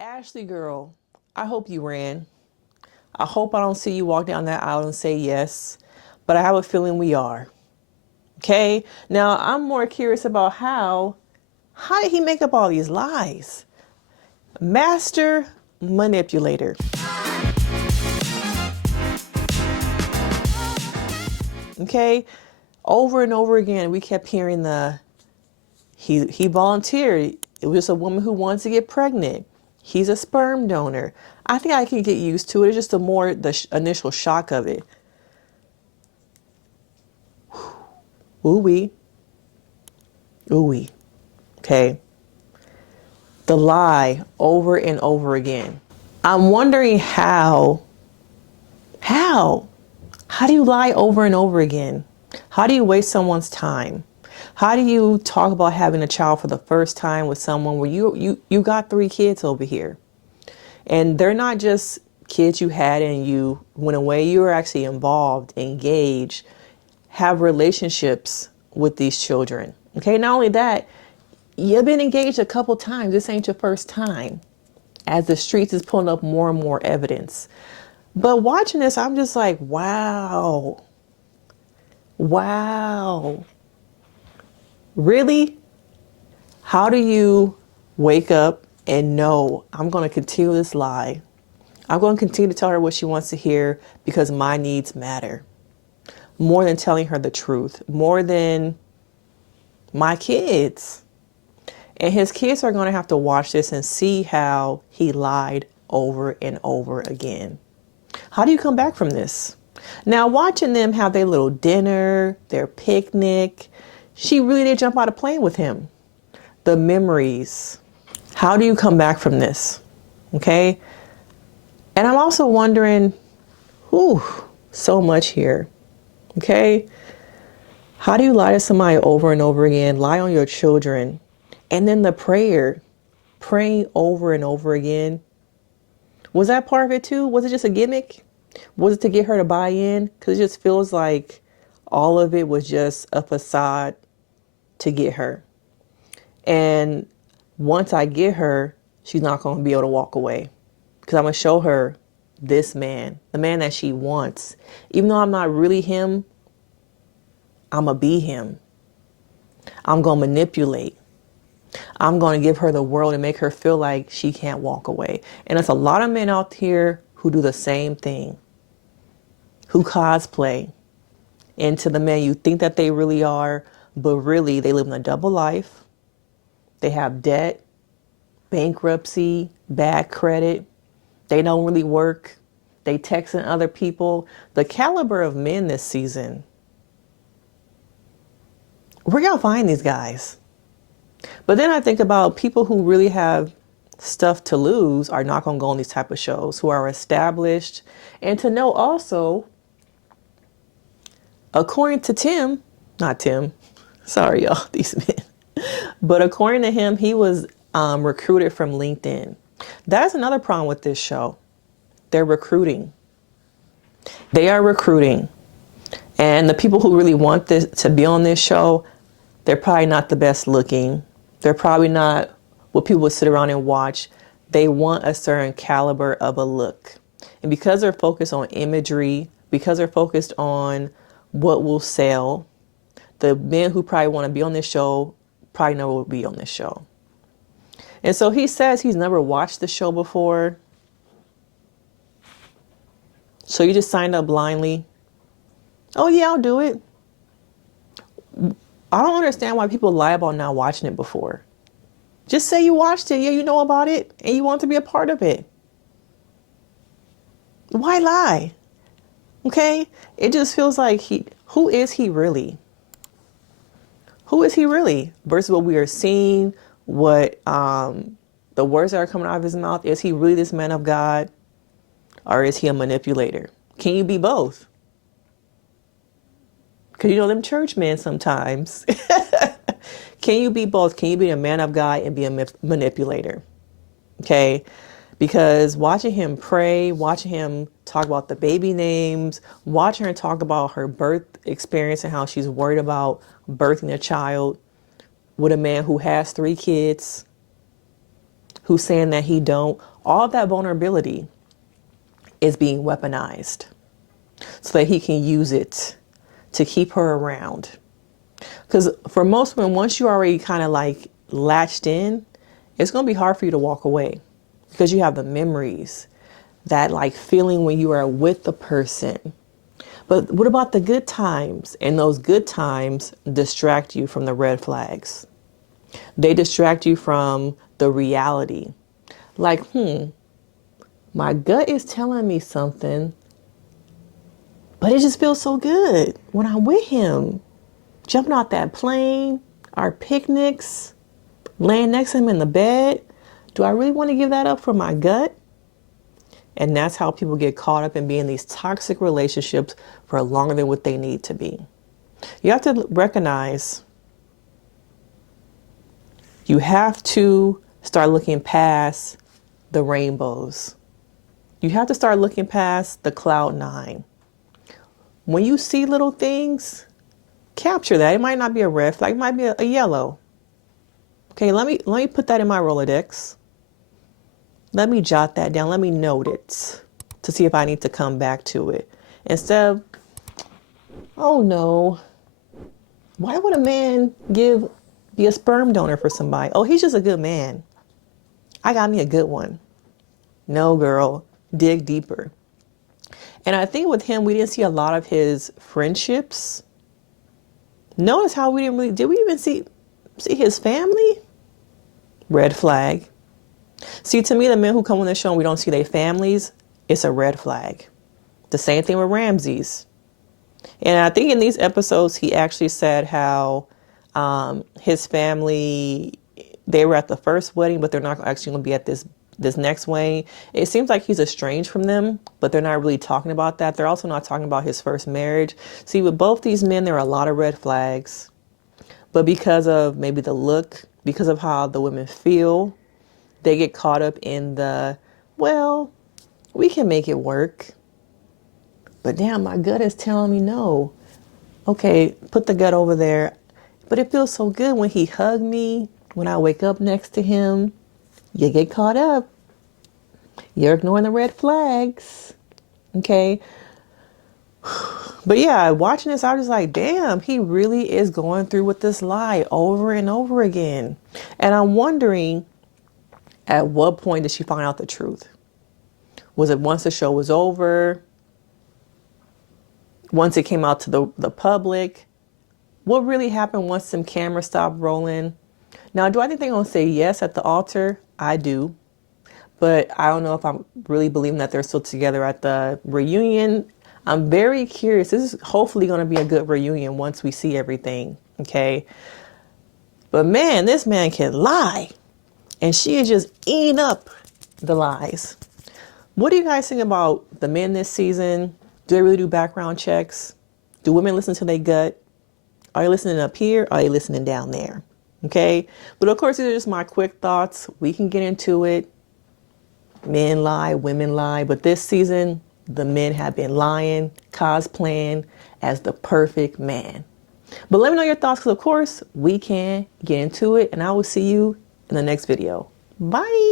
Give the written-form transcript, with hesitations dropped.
Ashley girl, I hope you ran. I hope I don't see you walk down that aisle and say yes, but I have a feeling we are. Okay? Now, I'm more curious about how did he make up all these lies? Master manipulator. Okay? Over and over again, we kept hearing he volunteered. It was just a woman who wants to get pregnant. He's a sperm donor. I think I can get used to it. It's just the initial shock of it. Ooh wee. Ooh wee. Okay. The lie over and over again. I'm wondering how do you lie over and over again? How do you waste someone's time? How do you talk about having a child for the first time with someone where you got 3 kids over here? And they're not just kids you had and you went away. You were actually involved, engaged, have relationships with these children. Okay, not only that, you've been engaged a couple times. This ain't your first time. As the streets is pulling up more and more evidence. But watching this, I'm just like, wow. Wow. Really? How do you wake up and know I'm going to continue this lie? I'm going to continue to tell her what she wants to hear because my needs matter. More than telling her the truth. More than my kids. And his kids are going to have to watch this and see how he lied over and over again. How do you come back from this? Now, watching them have their little dinner, their picnic, she really did jump out of plane with him. The memories. How do you come back from this? Okay. And I'm also wondering, so much here. Okay. How do you lie to somebody over and over again? Lie on your children. And then the praying over and over again. Was that part of it too? Was it just a gimmick? Was it to get her to buy in? Because it just feels like all of it was just a facade to get her. And once I get her, she's not going to be able to walk away. Because I'm going to show her this man, the man that she wants. Even though I'm not really him, I'm going to be him. I'm going to manipulate. I'm going to give her the world and make her feel like she can't walk away. And there's a lot of men out here who do the same thing, who cosplay into the men you think that they really are, but really they live in a double life. They have debt, bankruptcy, bad credit. They don't really work. They texting other people. The caliber of men this season. Where y'all find these guys? But then I think about people who really have stuff to lose are not going to go on these type of shows, who are established. And to know also, according to not Tim, sorry y'all, these men. But according to him, he was recruited from LinkedIn. That's another problem with this show. They're recruiting. They are recruiting. And the people who really want this to be on this show, they're probably not the best looking. They're probably not what people would sit around and watch. They want a certain caliber of a look. And because they're focused on imagery, because they're focused on what will sell, the men who probably want to be on this show probably never will be on this show. And so he says he's never watched the show before. So you just signed up blindly. Oh yeah, I'll do it. I don't understand why people lie about not watching it before. Just say you watched it. Yeah, you know about it and you want to be a part of it. Why lie? Okay? It just feels like who is he really? Who is he really? Versus what we are seeing, what the words that are coming out of his mouth. Is he really this man of God? Or is he a manipulator? Can you be both? Because you know them church men sometimes. Can you be both? Can you be a man of God and be a manipulator? Okay? Because watching him pray, watching him talk about the baby names, watching her talk about her birth experience and how she's worried about birthing a child with a man who has 3 kids, who's saying that he don't. All that vulnerability is being weaponized so that he can use it to keep her around. Because for most women, once you already kind of like latched in, it's going to be hard for you to walk away because you have the memories, that like feeling when you are with the person. But what about the good times? And those good times distract you from the red flags. They distract you from the reality. Like, my gut is telling me something, but it just feels so good when I'm with him. Jumping out that plane, our picnics, laying next to him in the bed. Do I really want to give that up for my gut? And that's how people get caught up in being in these toxic relationships for longer than what they need to be. You have to recognize, you have to start looking past the rainbows. You have to start looking past the cloud nine. When you see little things, capture that. It might not be a red flag, it might be a yellow. Okay, let me put that in my Rolodex. Let me jot that down. Let me note it to see if I need to come back to it. Instead of, oh no, why would a man be a sperm donor for somebody? Oh, he's just a good man. I got me a good one. No, girl, dig deeper. And I think with him, we didn't see a lot of his friendships. Notice how did we even see his family? Red flag. See, to me, the men who come on this show and we don't see their families, it's a red flag. The same thing with Ramses. And I think in these episodes, he actually said how his family, they were at the first wedding, but they're not actually going to be at this next wedding. It seems like he's estranged from them, but they're not really talking about that. They're also not talking about his first marriage. See, with both these men, there are a lot of red flags. But because of maybe the look, because of how the women feel, they get caught up in well, we can make it work. But damn, my gut is telling me no. Okay, put the gut over there. But it feels so good when he hugged me, when I wake up next to him. You get caught up. You're ignoring the red flags. Okay. But yeah, watching this, I was like, damn, he really is going through with this lie over and over again. And I'm wondering, at what point did she find out the truth? Was it once the show was over? Once it came out to the public? What really happened once some cameras stopped rolling? Now, do I think they're going to say yes at the altar? I do. But I don't know if I'm really believing that they're still together at the reunion. I'm very curious. This is hopefully going to be a good reunion once we see everything. Okay. But man, this man can lie. And she is just eating up the lies. What do you guys think about the men this season? Do they really do background checks? Do women listen to their gut? Are you listening up here? Or are you listening down there? Okay. But of course, these are just my quick thoughts. We can get into it. Men lie, women lie. But this season, the men have been lying, cosplaying as the perfect man. But let me know your thoughts because, of course, we can get into it. And I will see you in the next video. Bye.